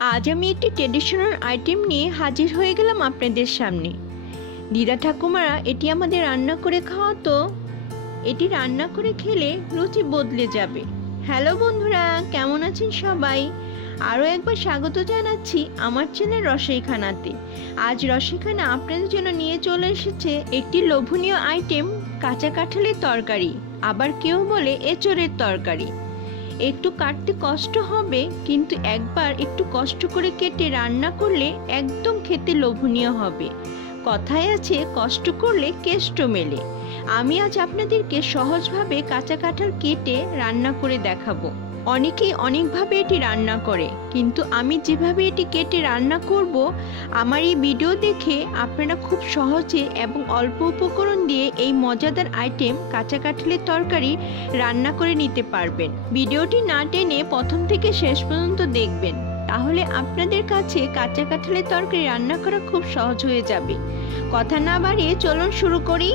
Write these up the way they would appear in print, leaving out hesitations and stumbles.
আজ আমি একটি ট্রেডিশনাল আইটেম নিয়ে হাজির হয়ে গেলাম আপনাদের সামনে। দিদা ঠাকুমারা এটি আমাদের রান্না করে খাওয়াতো। এটি রান্না করে খেলে রুচি বদলে যাবে। হ্যালো বন্ধুরা, কেমন আছেন সবাই? আরও একবার স্বাগত জানাচ্ছি আমার চ্যানেল রসইখানাতে। আজ রসইখানা আপনাদের জন্য নিয়ে চলে এসেছে একটি লোভনীয় আইটেম, কাঁচা কাঁঠালের তরকারি, আবার কেউ বলে এঁচোড়ের তরকারি। একটু কাটতে কষ্ট হবে, কিন্তু একবার একটু কষ্ট করে কেটে রান্না করলে একদম খেতে লোভনীয় হবে। কথায় আছে, কষ্ট করলে কেষ্ট মেলে। আমি আজ আপনাদেরকে সহজভাবে কাঁচা কাঁঠাল কেটে রান্না করে দেখাবো। অনেকেই অনেকভাবে এটি রান্না করে, কিন্তু আমি যেভাবে এটি কেটে রান্না করব, আমার এই ভিডিও দেখে আপনারা খুব সহজে এবং অল্প উপকরণ দিয়ে এই মজাদার আইটেম কাঁচা কাঁঠালের তরকারি রান্না করে নিতে পারবেন। ভিডিওটি না টেনে প্রথম থেকে শেষ পর্যন্ত দেখবেন, তাহলে আপনাদের কাছে কাঁচা কাঁঠালের তরকারি রান্না করা খুব সহজ হয়ে যাবে। কথা না বাড়িয়ে চলুন শুরু করি।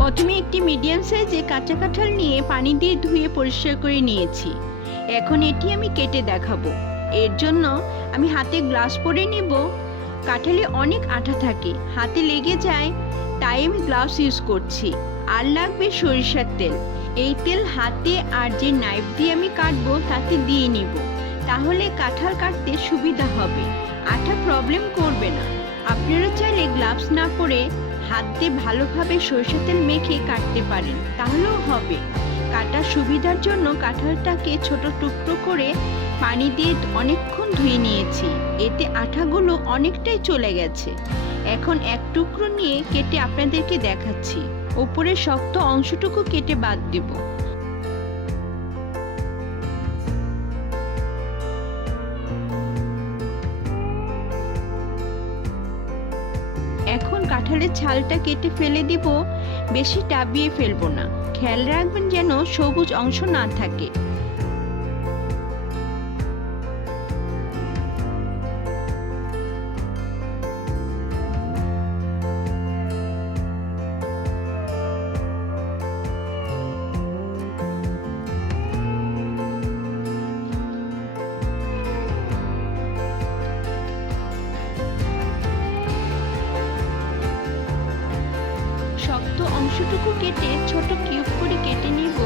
প্রথমে একটি মিডিয়াম সাইজে কাঁচা কাঁঠাল নিয়ে পানি দিয়ে ধুয়ে পরিষ্কার করে নিয়েছি। এখন এটি আমি কেটে দেখাবো। এর জন্য আমি হাতে গ্লাভস পরে নেব। কাঁঠালে অনেক আঠা থাকে, হাতে লেগে যায়, তাই আমি গ্লাভস ইউজ করছি। আর লাগবে সরিষার তেল। এই তেল হাতে আর যে নাইফ দিয়ে আমি কাটবো তাতে দিয়ে নিব, তাহলে কাঁঠাল কাটতে সুবিধা হবে, আঠা প্রবলেম করবে না। আপনারা চাইলে গ্লাভস না পরে হাত দিয়ে ভালোভাবে সরিষার তেল মেখে কাটতে পারেন, তাহলেও হবে। কাটার সুবিধার জন্য কাঁঠালটাকে ছোট টুকরো করে পানি দিয়ে অনেকক্ষণ ধুয়ে নিয়েছি। এতে আঠাগুলো অনেকটাই চলে গেছে। এখন এক টুকরো নিয়ে কেটে আপনাদেরকে দেখাচ্ছি। উপরের শক্ত অংশটুকু কেটে বাদ দেব। এখন কাঁঠালের ছালটা কেটে ফেলে দিব। বেশি টাবিয়ে ফেলবো না, খেয়াল রাখবেন যেন সবুজ অংশ না থাকে। শক্ত অংশটুকু কেটে ছোট কিউব করে কেটে নিব।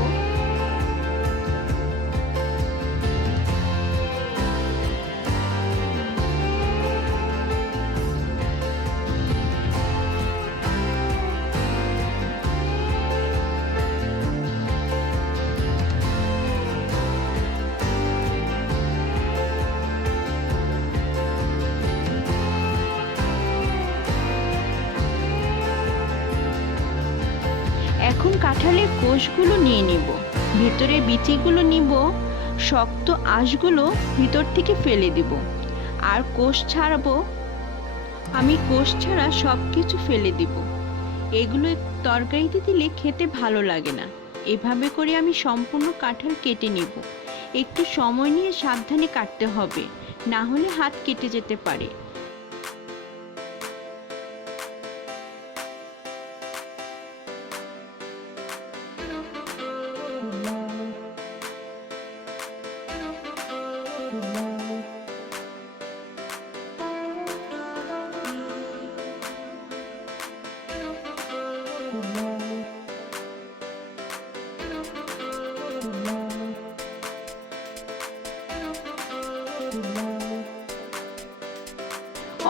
এখন কাঁঠালের কোষগুলো নিয়ে নিব, ভেতরের বিচিগুলো নিব, শক্ত আঁশগুলো ভিতর থেকে ফেলে দিব, আর কোষ ছাড়াবো। আমি কোষ ছাড়া সব কিছু ফেলে দিব। এগুলো তরকারিতে দিলে খেতে ভালো লাগে না। এভাবে করে আমি সম্পূর্ণ কাঁঠাল কেটে নিব। একটু সময় নিয়ে সাবধানে কাটতে হবে, না হলে হাত কেটে যেতে পারে।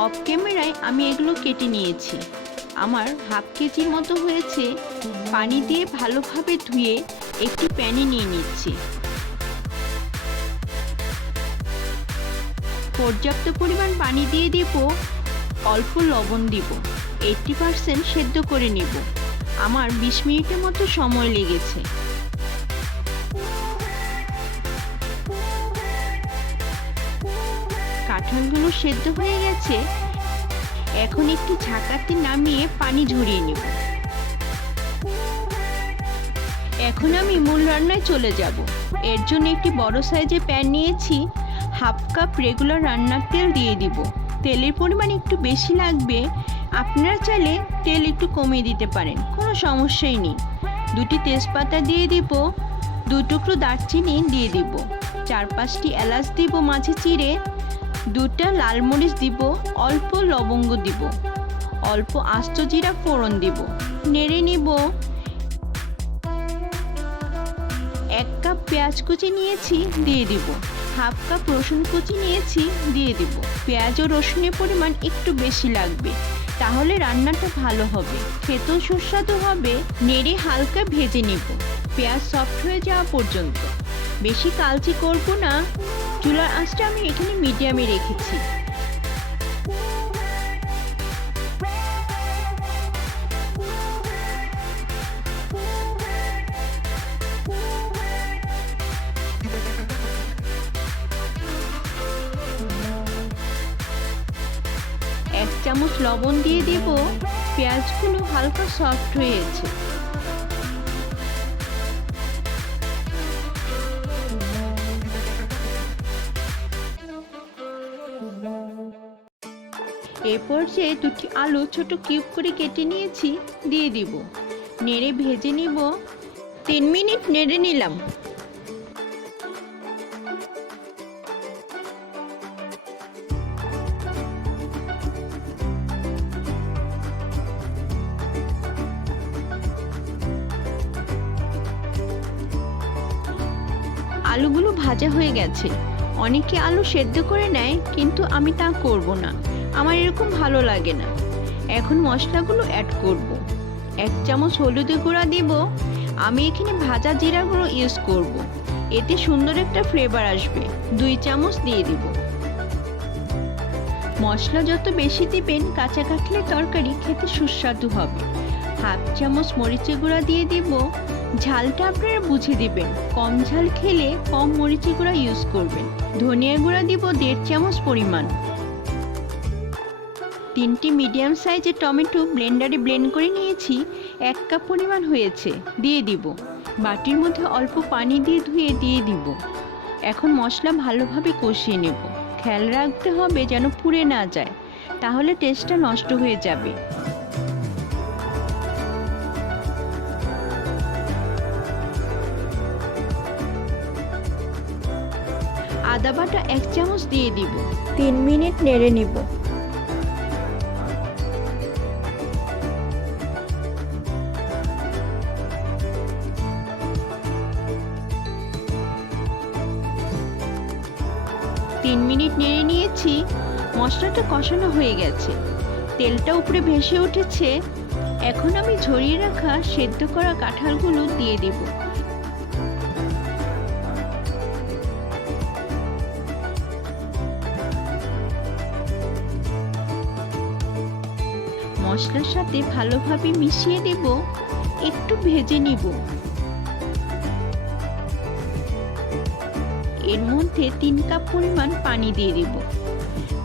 অফ ক্যামেরায় আমি এগুলো কেটে নিয়েছি। আমার হাফ কেজির মতো হয়েছে। পানি দিয়ে ভালোভাবে ধুয়ে একটি প্যানে নিয়ে নিচ্ছি। পর্যাপ্ত পরিমাণ পানি দিয়ে দেব, অল্প লবণ দিব, 80% সেদ্ধ করে নিব। আমার 20 মিনিটের মতো সময় লেগেছে। কাঁঠালগুলো সেদ্ধ হয়ে গেছে। এখন একটি ঝাঁকাতে নামিয়ে পানি ঝরিয়ে নেব। এখন আমি মূল রান্নায় চলে যাব। এর জন্য একটি বড় সাইজের প্যান নিয়েছি। হাফ কাপ রেগুলার রান্নার তেল দিয়ে দিব। তেলের পরিমাণ একটু বেশি লাগবে, আপনারা চাইলে তেল একটু কমিয়ে দিতে পারেন, কোনো সমস্যাই নেই। দুটি তেজপাতা দিয়ে দিব, 2 টুকরো দারচিনি দিয়ে দিব, 4-5টি এলাচ দিব মাঝে চিড়ে, 2টা লাল মরিচ দিব, অল্প লবঙ্গ দিব, অল্প আস্ত জিরা ফোড়ন দিব, নেড়ে নিব। 1 কাপ পেঁয়াজ কুচি নিয়েছি, দিয়ে দিব। 1/2 কাপ রসুন কুচি নিয়েছি, দিয়ে দিব। পেঁয়াজ ও রসুনের পরিমাণ একটু বেশি লাগবে, তাহলে রান্নাটা ভালো হবে, খেতেও সুস্বাদু হবে। নেড়ে হালকা ভেজে নিব, পেঁয়াজ সফট হয়ে যাওয়া পর্যন্ত। বেশি কালচে করব না। চুলার আঁচটা আমি এখানে মিডিয়ামে রেখেছি। এক চামচ লবণ দিয়ে দিব। পেঁয়াজগুলো হালকা সফট হয়েছে। এই পর্যায়ে 2টি আলু ছোট কিউব করে কেটে নিয়েছি, দিয়ে দিব। নেড়ে ভেজে নিব। 3 মিনিট নেড়ে নিলাম। আলুগুলো ভাজা হয়ে গেছে। অনেকে আলু সেদ্ধ করে নেয়, কিন্তু আমি তা করব না, আমার এরকম ভালো লাগে না। এখন মশলাগুলো অ্যাড করব। 1 চামচ হলুদের গুঁড়া দিব। আমি এখানে ভাজা জিরা গুঁড়ো ইউজ করব, এতে সুন্দর একটা ফ্লেভার আসবে। 2 চামচ দিয়ে দিব। মশলা যত বেশি দিবেন, কাঁচা কাঁঠালের তরকারি খেতে সুস্বাদু হবে। 1/2 চামচ মরিচের গুঁড়া দিয়ে দিব। ঝালটা আপনারা বুঝে দিবেন, কম ঝাল খেলে কম মরিচের গুঁড়া ইউজ করবেন। ধনিয়া গুঁড়া দিব 1.5 চামচ পরিমাণ। 3টি মিডিয়াম সাইজের টমেটো ব্লেন্ডারে ব্লেন্ড করে নিয়েছি, 1 কাপ পরিমাণ হয়েছে, দিয়ে দিব। বাটির মধ্যে অল্প পানি দিয়ে ধুয়ে দিয়ে দিব। এখন মশলা ভালোভাবে কষিয়ে নেব। খেয়াল রাখতে হবে যেন পুড়ে না যায়, তাহলে টেস্টটা নষ্ট হয়ে যাবে। আদা বাটা 1 চামচ দিয়ে দিব। 3 মিনিট নেড়ে নিব। নেড়ে নিয়েছি। মশলাটা কষানো হয়ে গেছে, তেলটা উপরে ভেসে উঠেছে। এখন আমি ঝরিয়ে রাখা সেদ্ধ করা কাঁঠালগুলো দিয়ে দেব। মশলার সাথে ভালোভাবে মিশিয়ে দেব, একটু ভেজে নিব। এর মধ্যে 3 কাপ পরিমাণ পানি দিয়ে দেব।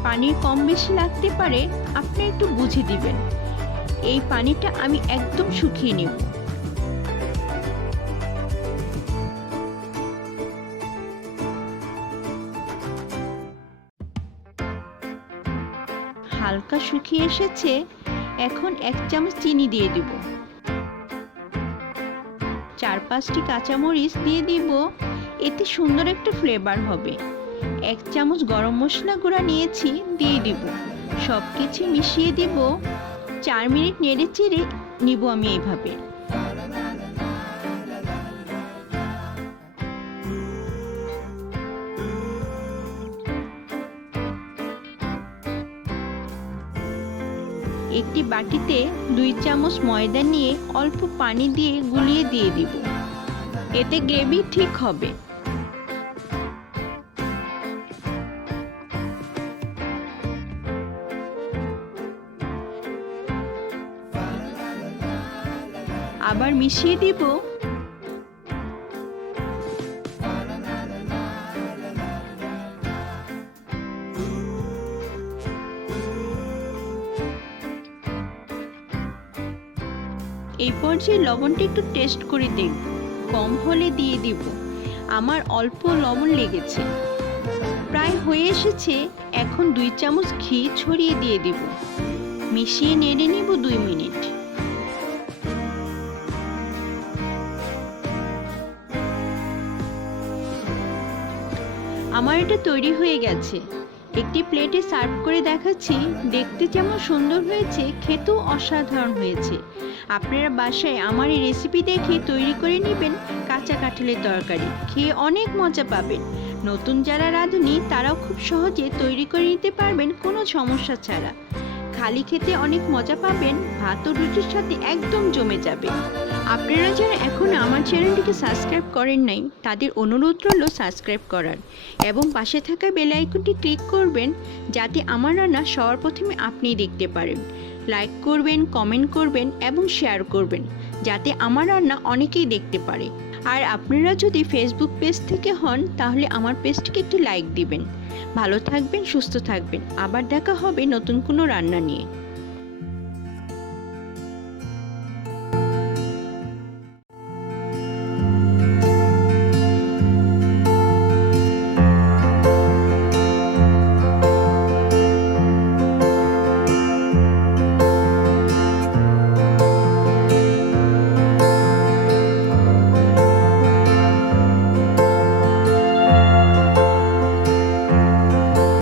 পানির কম বেশি লাগতে পারে, আপনি একটু বুঝে দিবেন। এই পানিটা আমি একদম শুকিয়ে নেব। হালকা শুকিয়ে এসেছে, এখন 1 চামচ চিনি দিয়ে দেব। 4-5টি কাঁচামরিচ দিয়ে দিব, এতে সুন্দর একটা ফ্লেভার হবে। 1 চামচ গরম মশলা গুঁড়া নিয়েছি, দিয়ে দিব। সবকিছু মিশিয়ে দিব। 4 মিনিট নেড়ে চেড়ে নিব আমি এইভাবে। একটি বাটিতে 2 চামচ ময়দা নিয়ে অল্প পানি দিয়ে গুলিয়ে দিয়ে দিব, এতে গ্রেভি ঠিক হবে। আবার মিশিয়ে দিব। এই পর্যায়ে লবণটা একটু টেস্ট করে দেখব, কম হলে দিয়ে দিব। আমার অল্প লবণ লেগেছে। প্রায় হয়ে এসেছে, এখন 2 চামচ ঘি ছড়িয়ে দিয়ে দিব। মিশিয়ে নেড়ে নিব 2 মিনিট। আমার এটা তৈরি হয়ে গেছে। একটি প্লেটে সার্ভ করে দেখাচ্ছি। দেখতে যেমন সুন্দর হয়েছে, খেতেও অসাধারণ হয়েছে। আপনারা বাসায় আমার এই রেসিপি দেখে তৈরি করে নেবেন কাঁচা কাঁঠালের তরকারি। খেয়ে অনেক মজা পাবেন। নতুন যারা রাঁধুনি তারাও খুব সহজে তৈরি করে নিতে পারবেন কোনো সমস্যা ছাড়া। খালি খেতে অনেক মজা পাবেন, ভাত ও রুটির সাথে একদম জমে যাবে। আপনারা যারা এখন আমার চ্যানেলটিকে সাবস্ক্রাইব করেন নাই তাদের অনুরোধ রইল সাবস্ক্রাইব করার এবং পাশে থাকা বেল আইকনটি ক্লিক করবেন যাতে আমার রান্না সবার প্রথমে আপনিই দেখতে পারেন। লাইক করবেন, কমেন্ট করবেন এবং শেয়ার করবেন যাতে আমার রান্না অনেকেই দেখতে পারে। আর আপনারা যদি ফেসবুক পেজ থেকে হন তাহলে আমার পেজটিকে একটি লাইক দিবেন। ভালো থাকবেন, সুস্থ থাকবেন। আবার দেখা হবে নতুন কোনো রান্না নিয়ে।